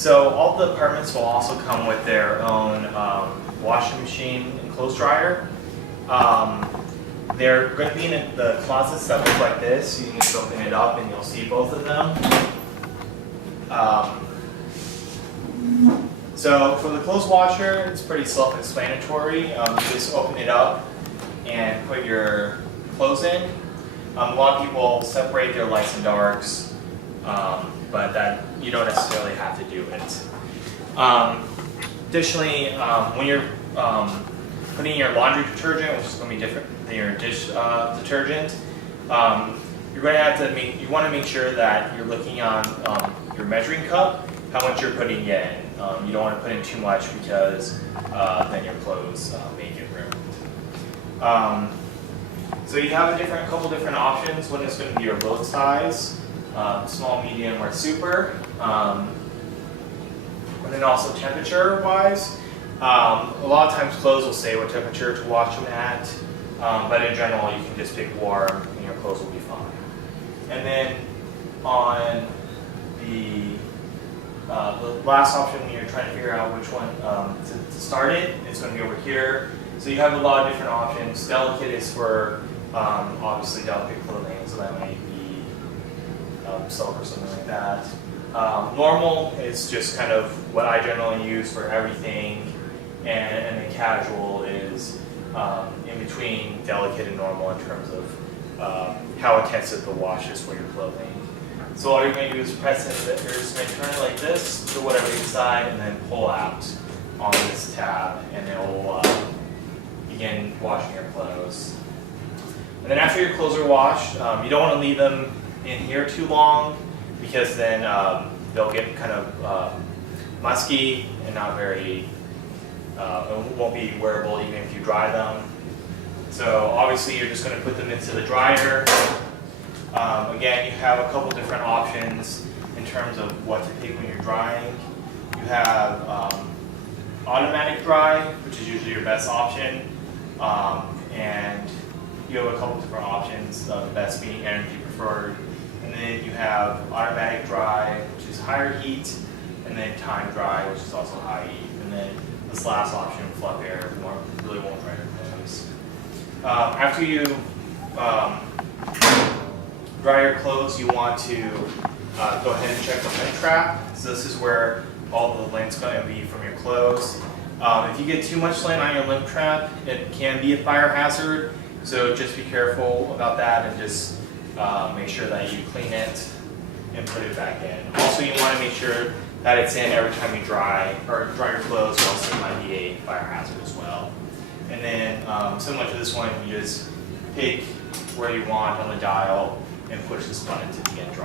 So all the apartments will also come with their own washing machine and clothes dryer. They're going to be in the closets that look like this. You can just open it up and you'll see both of them. So for the clothes washer, it's pretty self-explanatory. You just open it up and put your clothes in. A lot of people separate their lights and darks, but that you don't necessarily have to do it. Additionally, when you're putting in your laundry detergent, which is going to be different than your dish detergent, you're going to have to you want to make sure that you're looking on your measuring cup how much you're putting in. You don't want to put in too much because then your clothes may get ruined. So you have a couple different options. One is going to be your load size, small, medium, or super. And then also temperature-wise. A lot of times clothes will say what temperature to wash them at, but in general you can just pick warm and your clothes will be fine. And then on the last option when you're trying to figure out which one to start it, it's going to be over here. So you have a lot of different options. Delicate is for obviously delicate clothing, so that might be silk or something like that. Normal is just kind of what I generally use for everything, and then casual is in between delicate and normal in terms of how intensive the wash is for your clothing. So all you're going to do is press it, you're just going to turn it like this to whatever you decide, and then pull out on this tab, and it will begin washing your clothes. And then after your clothes are washed, you don't want to leave them in here too long, because then they'll get kind of musky and not very, it won't be wearable even if you dry them. So obviously you're just going to put them into the dryer. Again, you have a couple different options in terms of what to pick when you're drying. You have automatic dry, which is usually your best option, and you have a couple different options, the best being energy preferred. And then you have automatic dry, which is higher heat, and then time dry, which is also high heat. And then this last option, fluff air, really won't dry your clothes. After you dry your clothes, you want to go ahead and check the lint trap. So this is where all the lint's going to be from your clothes. If you get too much lint on your lint trap, it can be a fire hazard. So just be careful about that and just make sure that you clean it and put it back in. Also, you want to make sure that it's in every time you dry your clothes, or else it might be a fire hazard as well. And then similar to this one, you just pick where you want on the dial and push this button to begin drying.